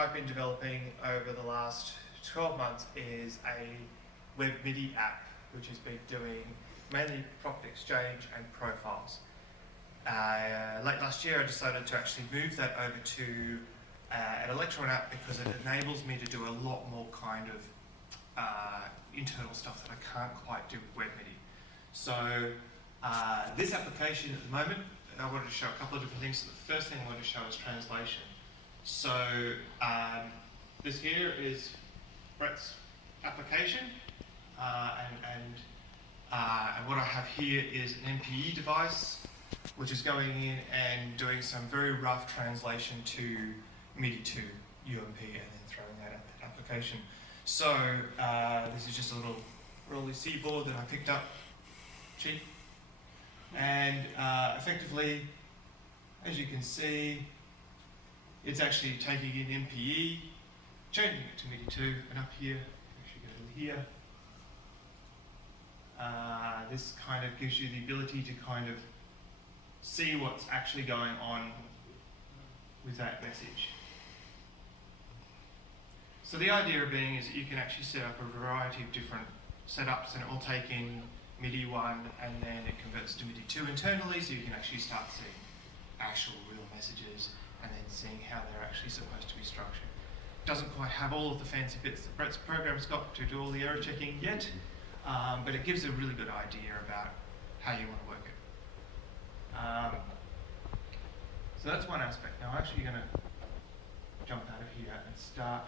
I've been developing over the last 12 months is a web MIDI app, which has been doing mainly profit exchange and profiles. Late last year I decided to actually move that over to an Electron app because it enables me to do a lot more kind of internal stuff that I can't quite do with web MIDI. So this application at the moment, I wanted to show a couple of different things. So the first thing I wanted to show is translation. So this here is Brett's application, and what I have here is an MPE device which is going in and doing some very rough translation to MIDI 2 UMP and then throwing that at the application. So this is just a little Rolly C board that I picked up cheap, and effectively, as you can see, it's actually taking in MPE, changing it to MIDI 2, and up here, actually go to here. This kind of gives you the ability to kind of see what's actually going on with that message. So the idea being is that you can actually set up a variety of different setups, and it will take in MIDI 1 and then it converts to MIDI 2 internally, so you can actually start seeing actual real messages and then seeing how they're actually supposed to be structured. Doesn't quite have all of the fancy bits that Brett's program's got to do all the error checking yet, but it gives a really good idea about how you want to work it. So that's one aspect. Now I'm actually going to jump out of here and start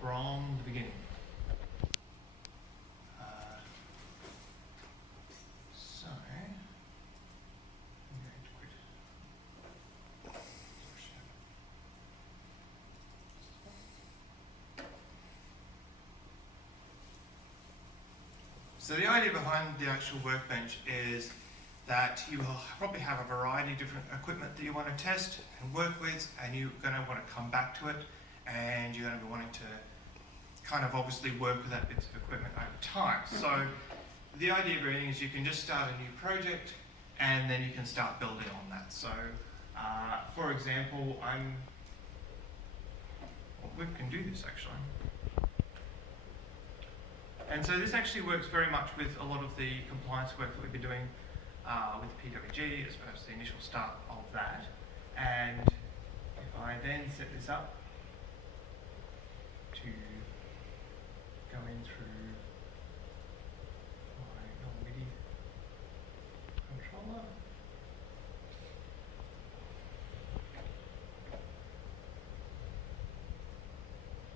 from the beginning. So I'm going to quit. So the idea behind the actual workbench is that you will probably have a variety of different equipment that you want to test and work with, and you're going to want to come back to it, and you're going to be wanting to kind of obviously work with that bits of equipment over time. So the idea being is you can just start a new project and then you can start building on that. So for example, we can do this actually. And so this actually works very much with a lot of the compliance work that we've been doing with PWG as far as the initial start of that. And if I then set this up to go in through my normal MIDI controller,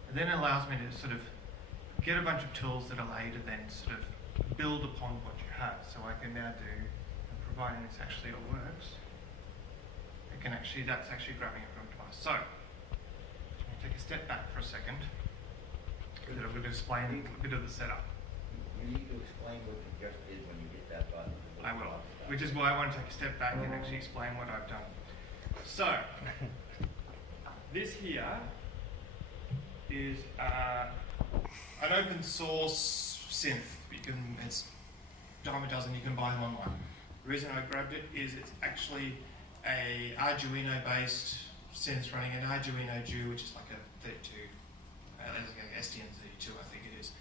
it then allows me to sort of get a bunch of tools that allow you to then sort of build upon what you have. So I can now do, providing this actually all works, that's actually grabbing it from a device. So I'll take a step back for a second. I'm going to explain a bit of the setup. You need to explain what you just did when you hit that button. I will, which is why I want to take a step back and actually explain what I've done. So this here is an open source synth. It's dime a dozen, you can buy them online. The reason I grabbed it is it's actually a Arduino based synth running an Arduino Duo, which is like a 32, STM32 I think it is.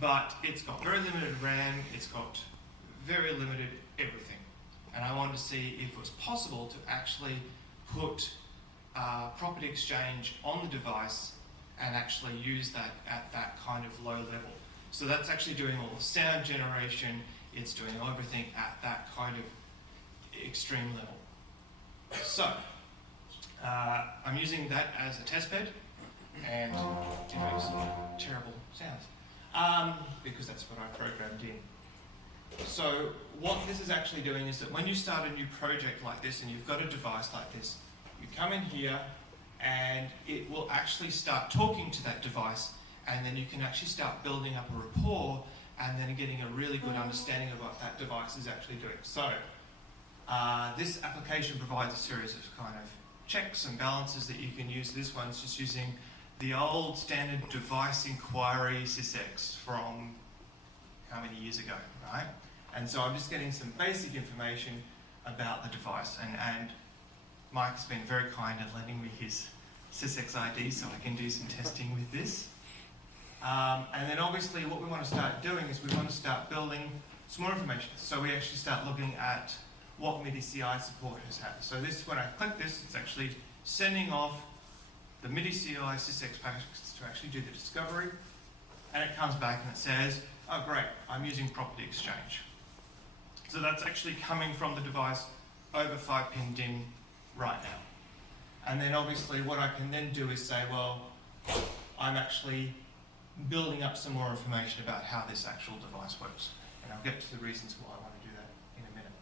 But it's got very limited RAM, it's got very limited everything. And I wanted to see if it was possible to actually put property exchange on the device and actually use that at that kind of low level. So that's actually doing all the sound generation, it's doing everything at that kind of extreme level. So, I'm using that as a test bed, and it makes terrible sounds, because that's what I programmed in. So what this is actually doing is that when you start a new project like this and you've got a device like this, you come in here and it will actually start talking to that device, and then you can actually start building up a rapport and then getting a really good understanding of what that device is actually doing. So this application provides a series of kind of checks and balances that you can use. This one's just using the old standard device inquiry sysx from how many years ago, right? And so I'm just getting some basic information about the device, and Mike has been very kind at lending me his SysX ID so I can do some testing with this. And then obviously what we want to start doing is we want to start building some more information. So we actually start looking at what MIDI CI support has had. So this, when I click this, it's actually sending off the MIDI CI SysX packets to actually do the discovery. And it comes back and it says, oh great, I'm using Property Exchange. So that's actually coming from the device over 5-pin DIN right now. And then obviously what I can then do is say, well, I'm actually building up some more information about how this actual device works. And I'll get to the reasons why I want to do that in a minute.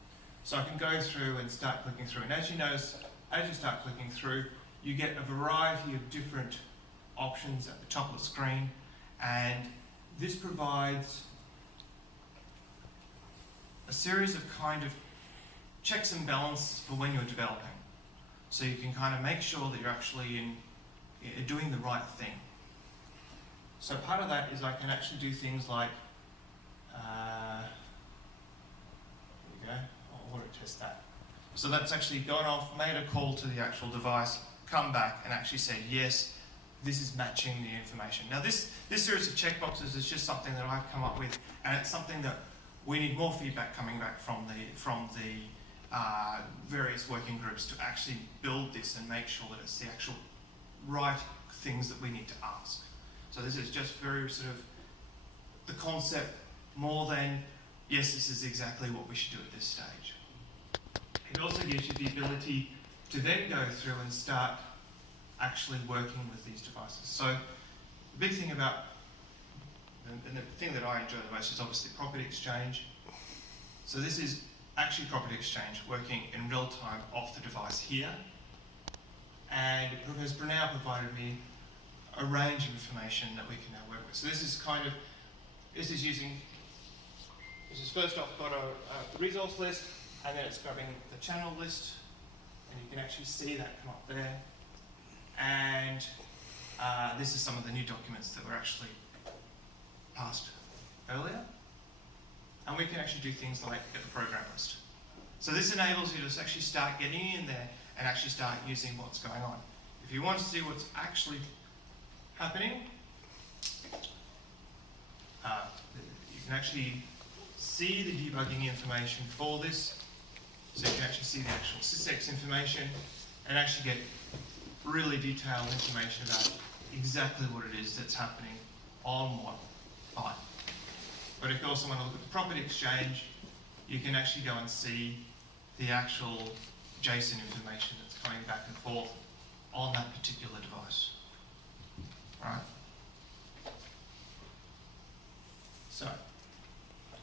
So I can go through and start clicking through. And as you notice, as you start clicking through, you get a variety of different options at the top of the screen. And this provides a series of kind of checks and balances for when you're developing. So you can kind of make sure that you're actually doing the right thing. So part of that is I can actually do things like, here we go, I'll auto test that. So that's actually gone off, made a call to the actual device, come back and actually said, yes, this is matching the information. Now this series of checkboxes is just something that I've come up with, and it's something that we need more feedback coming back from the various working groups to actually build this and make sure that it's the actual right things that we need to ask. So this is just very sort of the concept more than, yes, this is exactly what we should do at this stage. It also gives you the ability to then go through and start actually working with these devices. So the big thing about, and the thing that I enjoy the most is obviously Property Exchange. So this is actually Property Exchange working in real time off the device here. And it has now provided me a range of information that we can now work with. So this is kind of, this is first off got a resource list, and then it's grabbing the channel list, and you can actually see that come up there. And this is some of the new documents that were actually passed earlier. And we can actually do things like get the program list. So this enables you to actually start getting in there and actually start using what's going on. If you want to see what's actually happening, you can actually see the debugging information for this. So you can actually see the actual SysX information and actually get really detailed information about exactly what it is that's happening on what file. But if you also want to look at the Property Exchange, you can actually go and see the actual JSON information that's coming back and forth on that particular device. Right? So,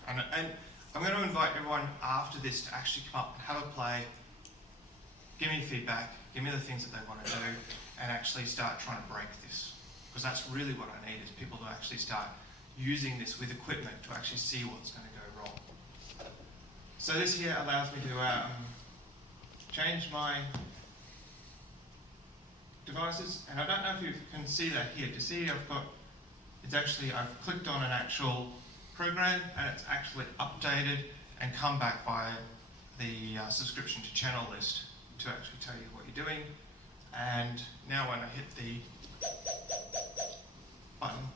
and I'm going to invite everyone after this to actually come up and have a play, give me feedback, give me the things that they want to do, and actually start trying to break this. Because that's really what I need, is people to actually start using this with equipment to actually see what's going to go wrong. So this here allows me to change my devices, and I don't know if you can see that here. To see, I've clicked on an actual program, and it's actually updated and come back via the subscription to channel list to actually tell you what you're doing. And now when I hit the button,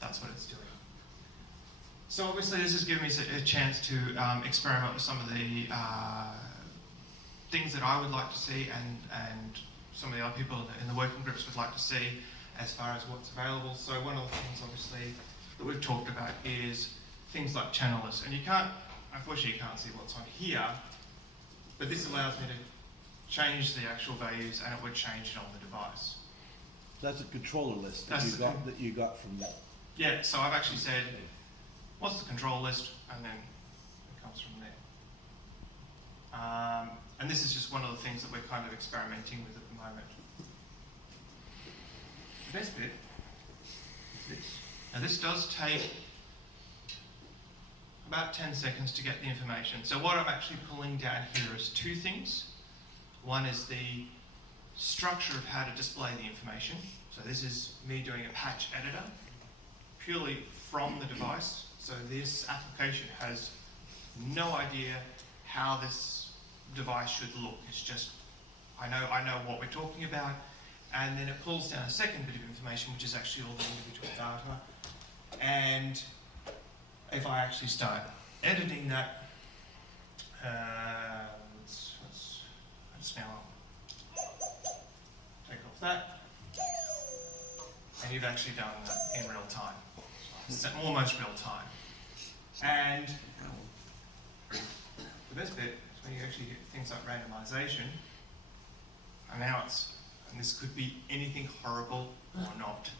that's what it's doing. So obviously this has given me a chance to experiment with some of the things that I would like to see, and some of the other people in the working groups would like to see as far as what's available. So one of the things obviously that we've talked about is things like channel lists. And unfortunately you can't see what's on here, but this allows me to change the actual values, and it would change it on the device. That's a controller list that you got from that. Yeah, so I've actually said, what's the control list? And then it comes from there. And this is just one of the things that we're kind of experimenting with at the moment. The best bit is this. Now this does take about 10 seconds to get the information. So what I'm actually pulling down here is two things. One is the structure of how to display the information. So this is me doing a patch editor purely from the device. So this application has no idea how this device should look. It's just, I know what we're talking about, and then it pulls down a second bit of information, which is actually all the individual data. And if I actually start editing that, let's now take off that, and you've actually done that in real time. It's almost real time. And the best bit is when you actually get things like randomization, and now and this could be anything horrible or not.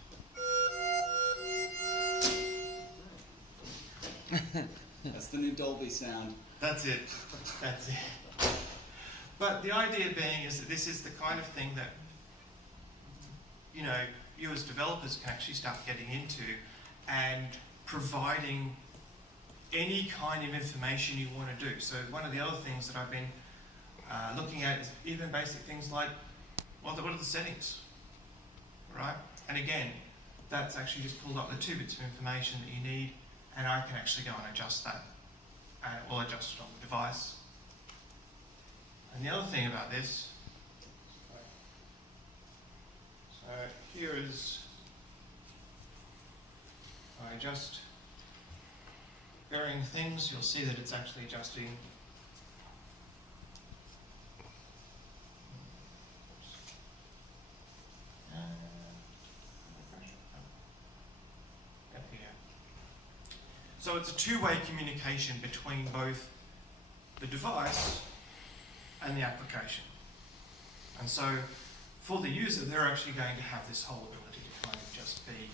That's the new Dolby sound. That's it. That's it. But the idea being is that this is the kind of thing that, you know, you as developers can actually start getting into and providing any kind of information you want to do. So one of the other things that I've been looking at is even basic things like, what are the settings, right? And again, that's actually just pulled up the 2 bits of information that you need, and I can actually go and adjust that. And it will adjust it on the device. And the other thing about this, so here is, I adjust varying things, you'll see that it's actually adjusting. So it's a two-way communication between both the device and the application. And so for the user, they're actually going to have this whole ability to kind of just be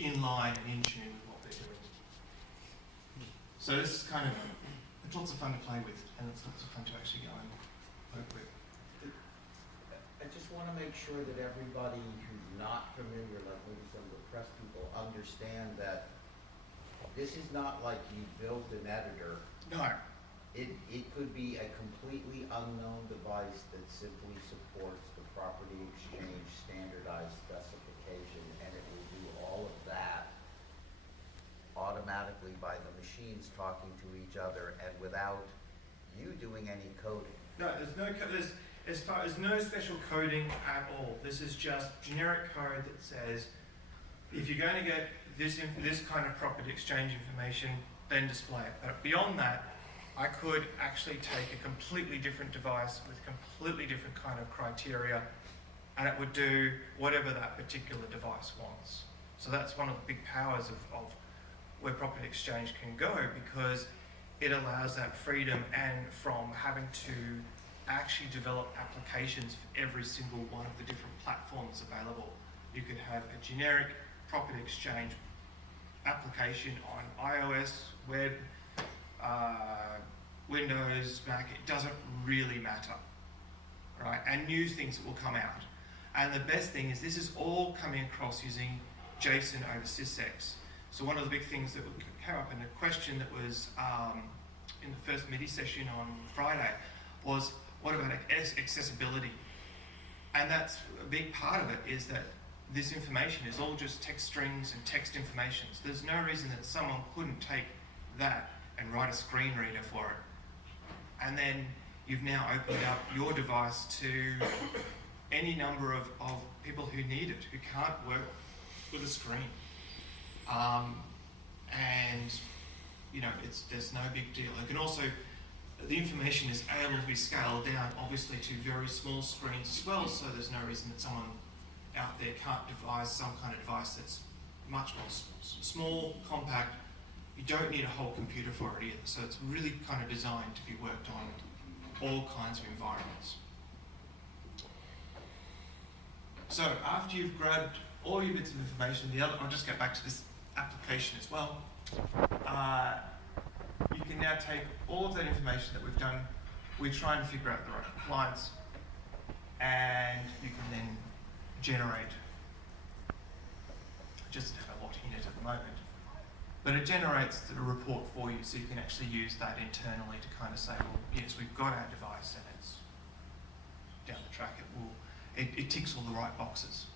in line and in tune with what they're doing. So this is kind of, it's lots of fun to play with, and it's lots of fun to actually go and work with. I just want to make sure that everybody who's not familiar, like maybe some of the press people, understand that this is not like you built an editor. No. It could be a completely unknown device that simply supports the property exchange standardized specification, and it will do all of that automatically by the machines talking to each other and without you doing any coding. No, there's no special coding at all. This is just generic code that says, if you're going to get this kind of property exchange information, then display it. But beyond that, I could actually take a completely different device with completely different kind of criteria, and it would do whatever that particular device wants. So that's one of the big powers of where property exchange can go, because it allows that freedom, and from having to actually develop applications for every single one of the different platforms available. You could have a generic property exchange application on iOS, web, Windows, Mac, it doesn't really matter, right? And new things that will come out. And the best thing is this is all coming across using JSON over sysx. So one of the big things that came up in a question that was in the first MIDI session on Friday was, what about accessibility? And that's a big part of it, is that this information is all just text strings and text information. So there's no reason that someone couldn't take that and write a screen reader for it. And then you've now opened up your device to any number of people who need it, who can't work with a screen. And you know, there's no big deal. It can also, the information is able to be scaled down, obviously, to very small screens as well, so there's no reason that someone out there can't devise some kind of device that's much more small, compact. You don't need a whole computer for it either, so it's really kind of designed to be worked on all kinds of environments. So after you've grabbed all your bits of information, I'll just get back to this application as well. You can now take all of that information that we've done. We're trying to figure out the right compliance, and you can then generate. I just have a lot in it at the moment, but it generates the report for you, so you can actually use that internally to kind of say, well, yes, we've got our device, and it's down the track. It ticks all the right boxes.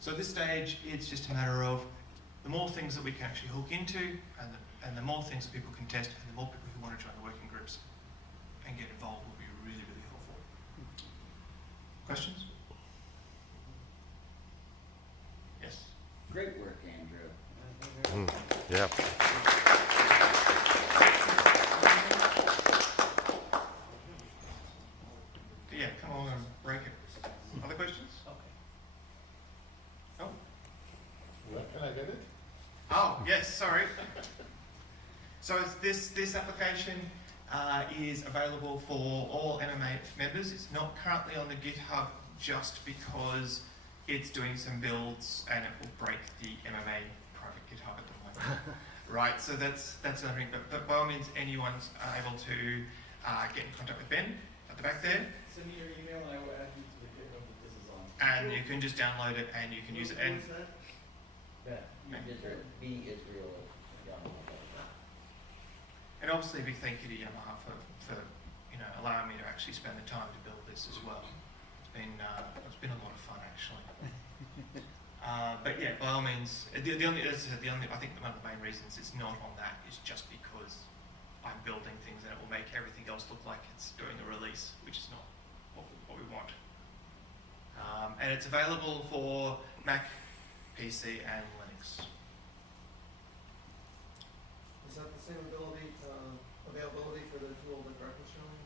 So at this stage, it's just a matter of the more things that we can actually hook into, and the more things that people can test, and the more people who want to join the working groups and get involved will be really, really helpful. Questions? Yeah. Yeah, come on and break it. Other questions? Oh. Where can I get it? Oh, yes, sorry. So this application is available for all MMA members. It's not currently on the GitHub just because it's doing some builds and it will break the MMA private GitHub at the moment. Right, so that's another thing. But by all means, anyone's able to get in contact with Ben at the back there. Send me your email and I will add you to the GitHub that this is on. And you can just download it and you can use it. And Yeah, be Israel, Yamaha. And obviously, big thank you to Yamaha for allowing me to actually spend the time to build this as well. It's been a lot of fun actually. But yeah, by all means, I think one of the main reasons it's not on that is just because I'm building things and it will make everything else look like it's doing a release, which is not what we want. And it's available for Mac, PC, and Linux. Is that the same availability for the tool that Greg was showing?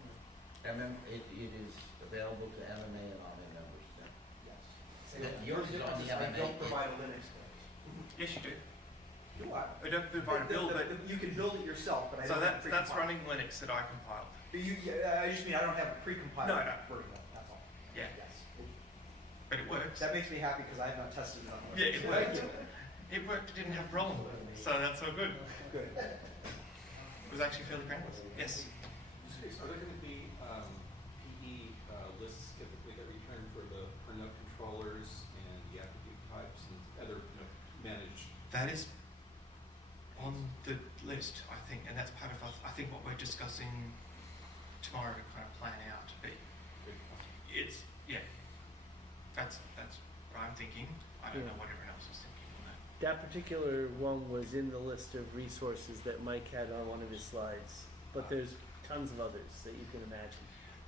It is available to MMA and non members, yes. Same That thing. yours is on the I MMA. don't provide a Linux version. Yes, you do. Do I? I don't provide a build, but You can build it yourself, but I so don't have that's precompiled. running Linux that I compiled. I just mean I don't have a precompiled No, no. version, that's all. Yeah, Yes. but it works. That makes me happy because I have not tested it on Linux. Yeah, it worked. It worked. It didn't have a problem. So that's all good. Good. It was actually fairly painless. Yes. Are there going to be PE lists typically that return for the printout controllers and the attribute types and other managed? That is on the list, I think, and that's part of I think what we're discussing tomorrow to kind of plan out. But it's that's what I'm thinking. I don't know what everyone else is thinking on that. That particular one was in the list of resources that Mike had on one of his slides, but there's tons of others that you can imagine.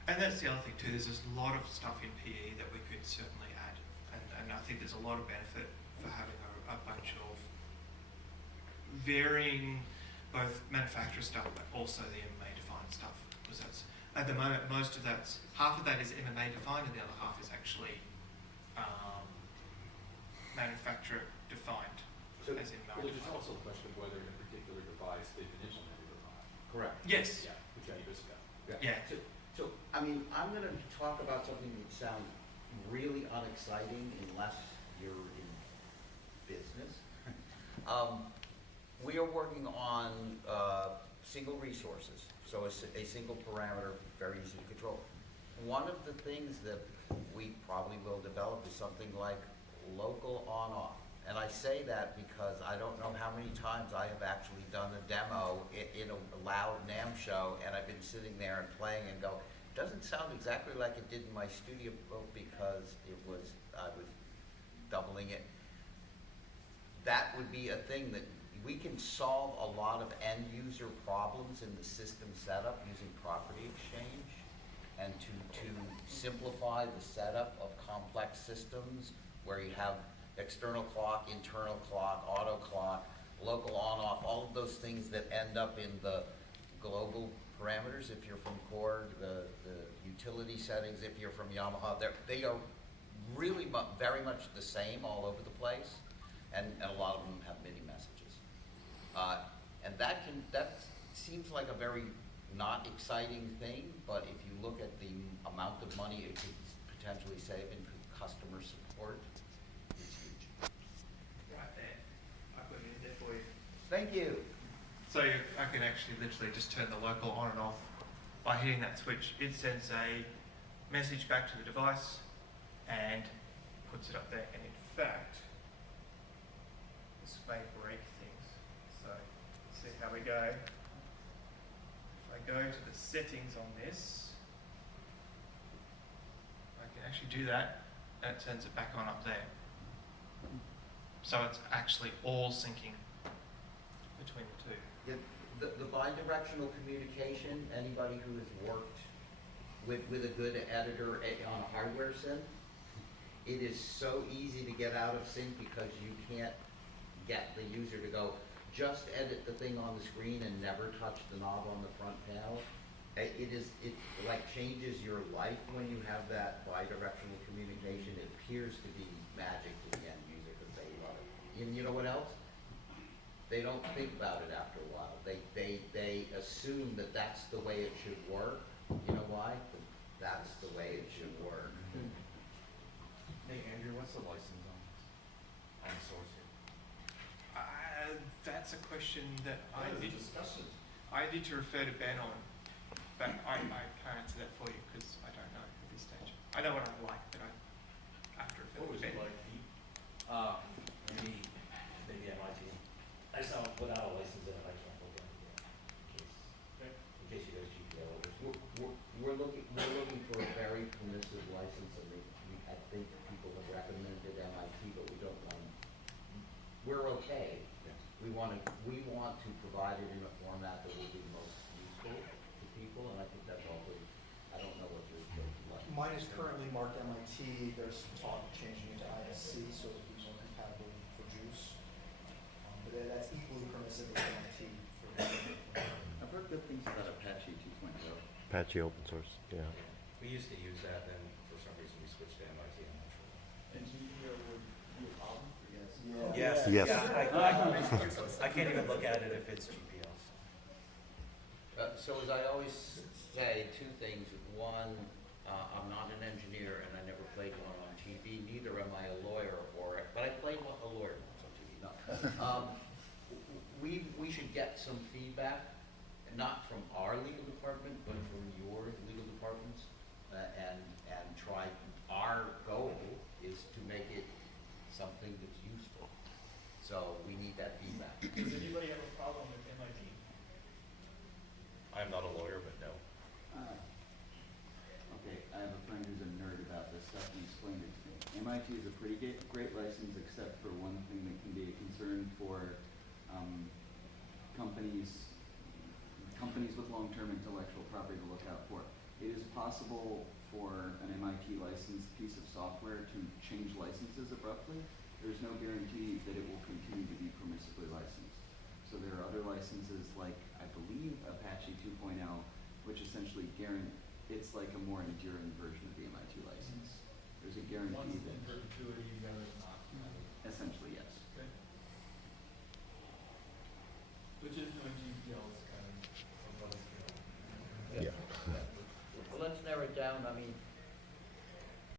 And that's the other thing too. There's a lot of stuff in PE that we could certainly add, and I think there's a lot of benefit for having a bunch of varying both manufacturer stuff, but also the MMA defined stuff. Because that's at the moment most of that's half of that is MMA defined, and the other half is actually manufacturer defined. So, as in well, there's defined. also a question of whether in a particular device they've been implemented or not. Correct. Yes. Yeah, which you discussed. Yeah. So, I mean, I'm gonna talk about something that sounds really unexciting unless you're in business. We are working on, single resources, so a single parameter, very easy to control. One of the things that we probably will develop is something like local on-off. And I say that because I don't know how many times I have actually done a demo in a loud NAMM show, and I've been sitting there and playing and go, doesn't sound exactly like it did in my studio because I was doubling it. That would be a thing that we can solve a lot of end user problems in the system setup using property exchange, and to simplify the setup of complex systems where you have external clock, internal clock, auto clock, local on-off, all of those things that end up in the global parameters. If you're from Core, the utility settings, if you're from Yamaha, they are really very much the same all over the place, and a lot of them have MIDI messages. And that seems like a very not exciting thing, but if you look at the amount of money it could potentially save in customer support, it's huge. Right there. I put it in there for you. Thank you. So I can actually literally just turn the local on and off by hitting that switch. It sends a message back to the device and puts it up there. And in fact, this may break things. So let's see how we go. If I go to the settings on this, I can actually do that, and it turns it back on up there. So it's actually all syncing between the two. The bidirectional communication, anybody who has worked with a good editor on a hardware synth, it is so easy to get out of sync because you can't get the user to go, just edit the thing on the screen and never touch the knob on the front panel. It like changes your life when you have that bi-directional communication. It appears to be magic to the end user because they love it. And you know what else? They don't think about it after a while. They assume that that's the way it should work. You know why? That's the way it should work. Hey, Andrew, what's the license on the source here? That's a question that I That is did. a discussion. I need to refer to Ben on, but I can't answer that for you because I don't know at this stage. I know what I like, but I have to refer What to would Ben. you like, Pete? Maybe MIT. I just don't, without a license in it, I can't look at it Okay. in case you guys GPO or We're looking for a very permissive license, and I think people have recommended MIT, but we don't want. We're okay. We want to provide it in a format that will be most useful to people, and I think that's also. I don't know what your like. Mine is currently marked MIT, there's talk of changing it to ISC, so it would be more compatible for juice. But that's equally permissive with MIT for I've heard good things about Apache 2.0. Apache open source, yeah. We used to use that, then for some reason we switched to MIT, I'm not sure. And GPO would be a problem for you guys? Yeah. Yes. I can't even look at it if it's GPLs. So as I always say, two things. One, I'm not an engineer and I never played one on TV. Neither am I a lawyer but I played a lawyer once on TV. No. We should get some feedback, not from our legal department, but from your legal departments, and try. Our goal is to make it something that's useful. So we need that feedback. Does anybody have a problem with MIT? I am not a lawyer, but no. Okay, I have a friend who's a nerd about this stuff and explained it to me. MIT is a pretty great license, except for one thing that can be a concern for companies with long-term intellectual property to look out for. It is possible for an MIT licensed piece of software to change licenses abruptly. There's no guarantee that it will continue to be permissibly licensed. So there are other licenses like, I believe, Apache 2.0, which essentially it's like a more enduring version of the MIT license.